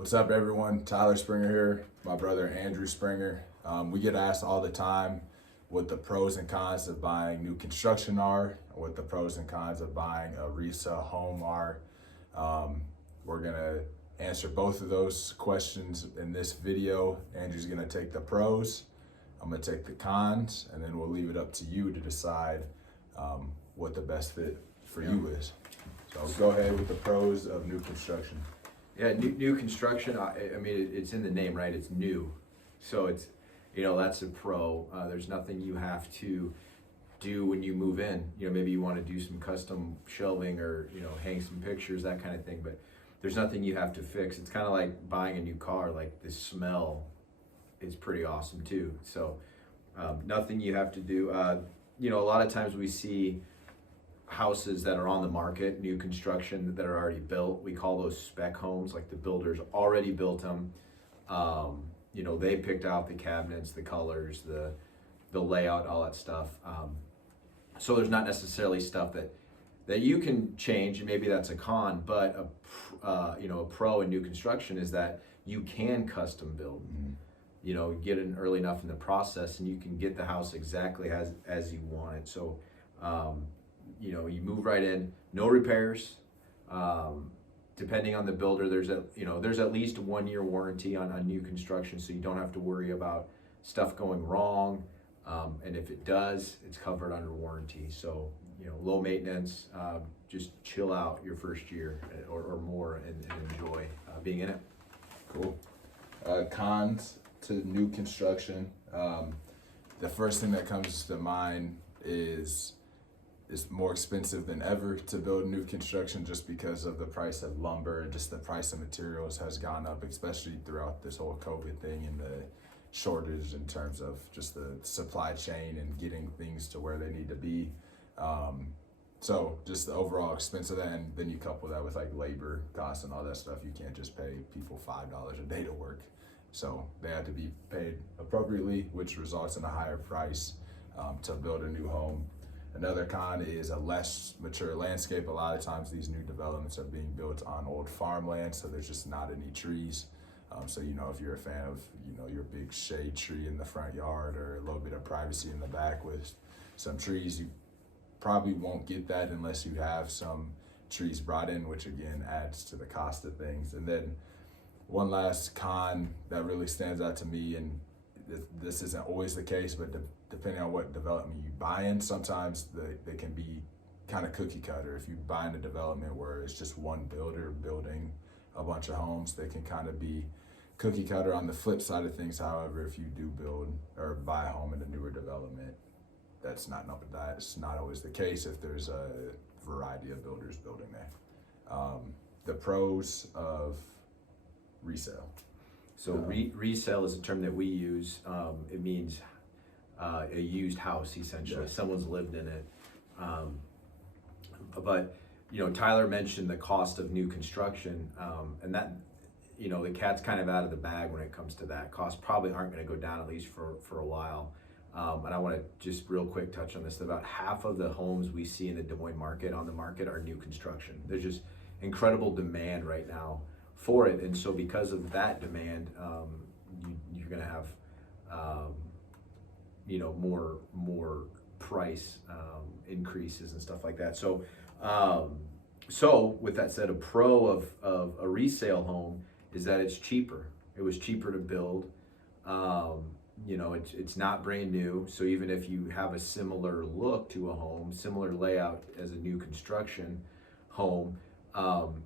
What's up, everyone? Tyler Springer here, my brother Andrew Springer. We get asked all the time what the pros and cons of buying new construction are, what the pros and cons of buying a resale home are. We're gonna answer both of those questions in this video. Andrew's gonna take the pros, I'm gonna take the cons, and then we'll leave it up to you to decide what the best fit for you is. So go ahead with the pros of new construction. Yeah, new construction, I mean, it's in the name, right? It's new. So it's, that's a pro. There's nothing you have to do when you move in. Maybe you want to do some custom shelving or, hang some pictures, that kind of thing. But there's nothing you have to fix. It's kind of like buying a new car. Like the smell is pretty awesome too. So nothing you have to do. A lot of times we see houses that are on the market, new construction that are already built. We call those spec homes, like the builders already built them. They picked out the cabinets, the colors, the layout, all that stuff. So there's not necessarily stuff that you can change, and maybe that's a con, but a pro in new construction is that you can custom build. Get in early enough in the process and you can get the house exactly as you want it. So you move right in, no repairs. Depending on the builder, there's at least a 1 year warranty on new construction, so you don't have to worry about stuff going wrong. And if it does, it's covered under warranty. So low maintenance, just chill out your first year or more and enjoy being in it. Cool. Cons to new construction. The first thing that comes to mind is it's more expensive than ever to build new construction, just because of the price of lumber, just the price of materials has gone up, especially throughout this whole COVID thing and the shortage in terms of just the supply chain and getting things to where they need to be. So just the overall expense of that, and then you couple that with like labor costs and all that stuff. You can't just pay people $5 a day to work. So they have to be paid appropriately, which results in a higher price to build a new home. Another con is a less mature landscape. A lot of times these new developments are being built on old farmland, so there's just not any trees. So if you're a fan of your big shade tree in the front yard or a little bit of privacy in the back with some trees, you probably won't get that unless you have some trees brought in, which again adds to the cost of things. And then one last con that really stands out to me, and this isn't always the case, but depending on what development you buy in, sometimes they can be kind of cookie cutter. If you buy in a development where it's just one builder building a bunch of homes, they can kind of be cookie cutter. On the flip side of things, however, if you do build or buy a home in a newer development, that's not always the case if there's a variety of builders building there. The pros of resale. So resale is a term that we use. It means a used house, essentially. Yes. Someone's lived in it. But Tyler mentioned the cost of new construction, and that the cat's kind of out of the bag when it comes to that. Costs probably aren't going to go down, at least for a while. And I want to just real quick touch on this. About half of the homes we see in the Des Moines market are new construction. There's just incredible demand right now for it, and so because of that demand, you're going to have more price increases and stuff like that. So with that said, a pro of a resale home is that it's cheaper. It was cheaper to build. It's not brand new, so even if you have a similar look to a home, similar layout as a new construction home,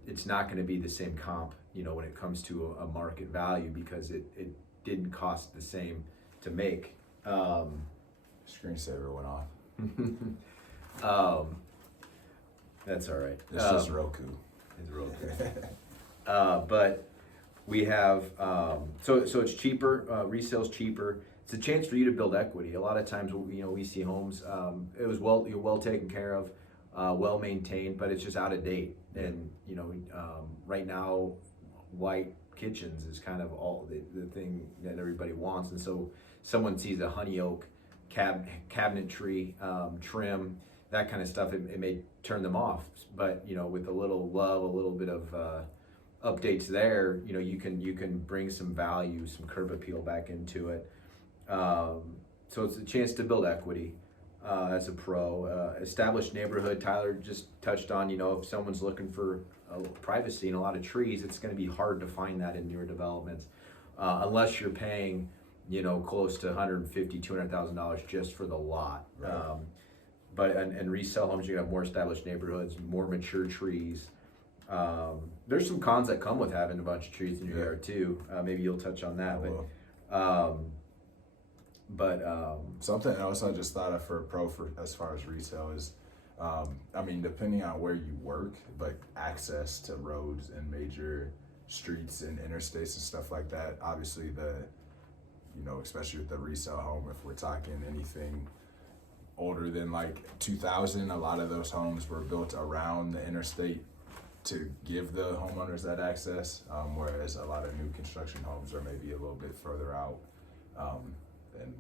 it's not going to be the same comp, when it comes to a market value, because it didn't cost the same to make. Screensaver went off. That's all right. It's just Roku. It's Roku. But we have, so it's cheaper, resale's cheaper. It's a chance for you to build equity. A lot of times, we see homes, it was well taken care of, well maintained, but it's just out of date. And, right now, white kitchens is kind of all the thing that everybody wants. And so someone sees a honey oak cabinetry, trim, that kind of stuff, it may turn them off. But with a little love, a little bit of updates there, you can bring some value, some curb appeal back into it. So it's a chance to build equity as a pro. Established neighborhood, Tyler just touched on, if someone's looking for privacy and a lot of trees, it's going to be hard to find that in newer developments unless you're paying, close to $150,000, $200,000 just for the lot. Right. But resale homes, you have more established neighborhoods, more mature trees. There's some cons that come with having a bunch of trees in your yard too. Maybe you'll touch on that. Something else I just thought of for a pro for as far as resale is, depending on where you work, but access to roads and major streets and interstates and stuff like that. Obviously, especially with the resale home, if we're talking anything older than like 2000, a lot of those homes were built around the interstate to give the homeowners that access, whereas a lot of new construction homes are maybe a little bit further out and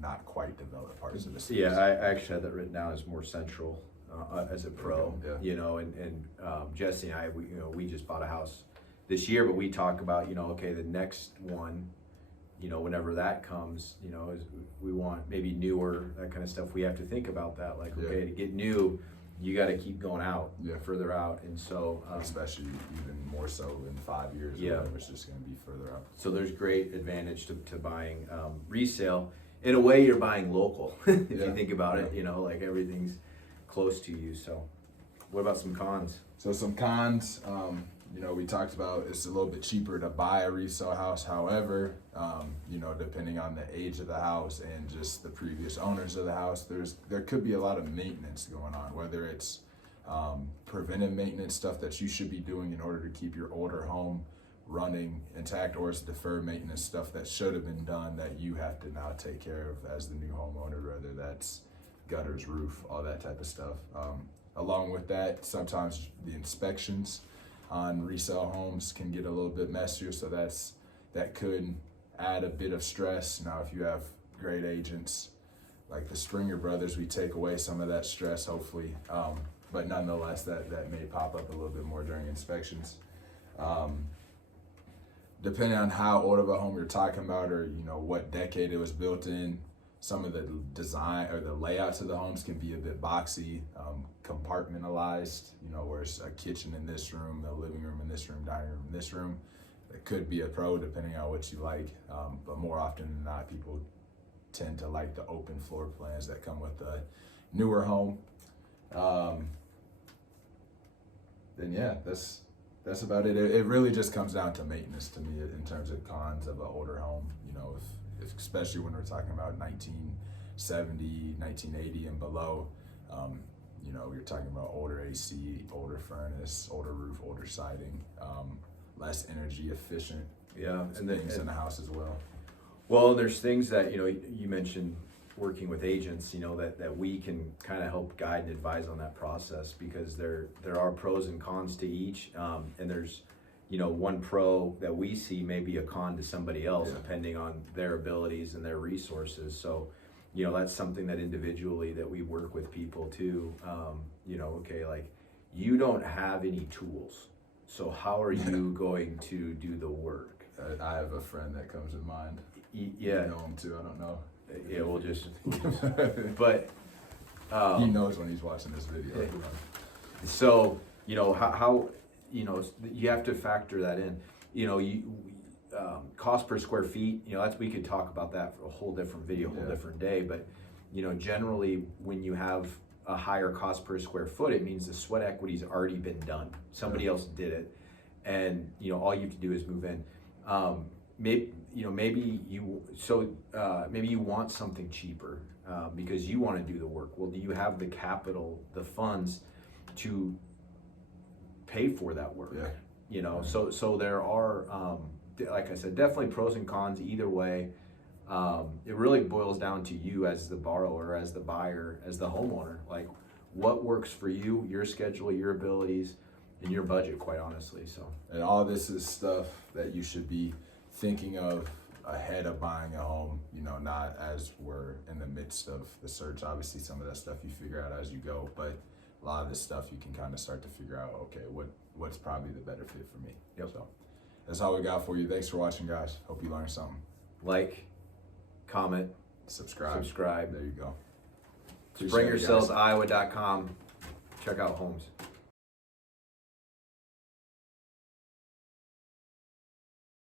not quite developed parts of the city. Yeah, I actually had that written down as more central as a pro. Yeah. And Jesse and I, we just bought a house this year, but we talk about, okay, the next one, whenever that comes, is we want maybe newer, that kind of stuff. We have to think about that. Like, okay, to get new, you got to keep going out, further out. And so, especially even more so in 5 years, it's just going to be further out. So there's great advantage to buying resale. In a way, you're buying local, if you think about it, like everything's close to you. So what about some cons? So some cons, we talked about it's a little bit cheaper to buy a resale house. However, depending on the age of the house and just the previous owners of the house, there could be a lot of maintenance going on, whether it's preventive maintenance stuff that you should be doing in order to keep your older home running intact, or it's deferred maintenance stuff that should have been done that you have to now take care of as the new homeowner, whether that's gutters, roof, all that type of stuff. Along with that, sometimes the inspections on resale homes can get a little bit messier, so that could add a bit of stress. Now, if you have great agents like the Springer brothers, we take away some of that stress, hopefully. But nonetheless, that may pop up a little bit more during inspections. Depending on how old of a home you're talking about, or what decade it was built in, some of the design or the layouts of the homes can be a bit boxy, compartmentalized, where it's a kitchen in this room, a living room in this room, dining room in this room. It could be a pro depending on what you like, but more often than not, people tend to like the open floor plans that come with a newer home. Then that's about it. It really just comes down to maintenance to me in terms of cons of an older home. If especially when we're talking about 1970, 1980 and below, you're talking about older AC, older furnace, older roof, older siding, less energy efficient. And things in the house as well. Well, there's things that, you mentioned working with agents, that we can kind of help guide and advise on that process, because there are pros and cons to each. And there's, one pro that we see may be a con to somebody else, depending on their abilities and their resources. So, that's something that individually that we work with people too. Okay, like, you don't have any tools, so how are you going to do the work? I have a friend that comes in mind. Yeah. You know him too, I don't know. Yeah, we'll just but he knows when he's watching this video. So, how you have to factor that in. Cost per square feet, we could talk about that for a whole different video, whole different day. But, generally when you have a higher cost per square foot, it means the sweat equity's already been done. Somebody else did it, and all you have to do is move in. Maybe you want something cheaper because you want to do the work. Well, do you have the capital, the funds to pay for that work? So there are, like I said, definitely pros and cons either way. It really boils down to you as the borrower, as the buyer, as the homeowner. Like, what works for you, your schedule, your abilities, and your budget, quite honestly. So, and all this is stuff that you should be thinking of ahead of buying a home, not as we're in the midst of the search. Obviously, some of that stuff you figure out as you go, but a lot of this stuff you can kind of start to figure out, okay, what's probably the better fit for me. Yep. So that's all we got for you. Thanks for watching, guys. Hope you learned something. Like, comment, Subscribe. There you go. SpringYourSalesIowa.com. Check out homes.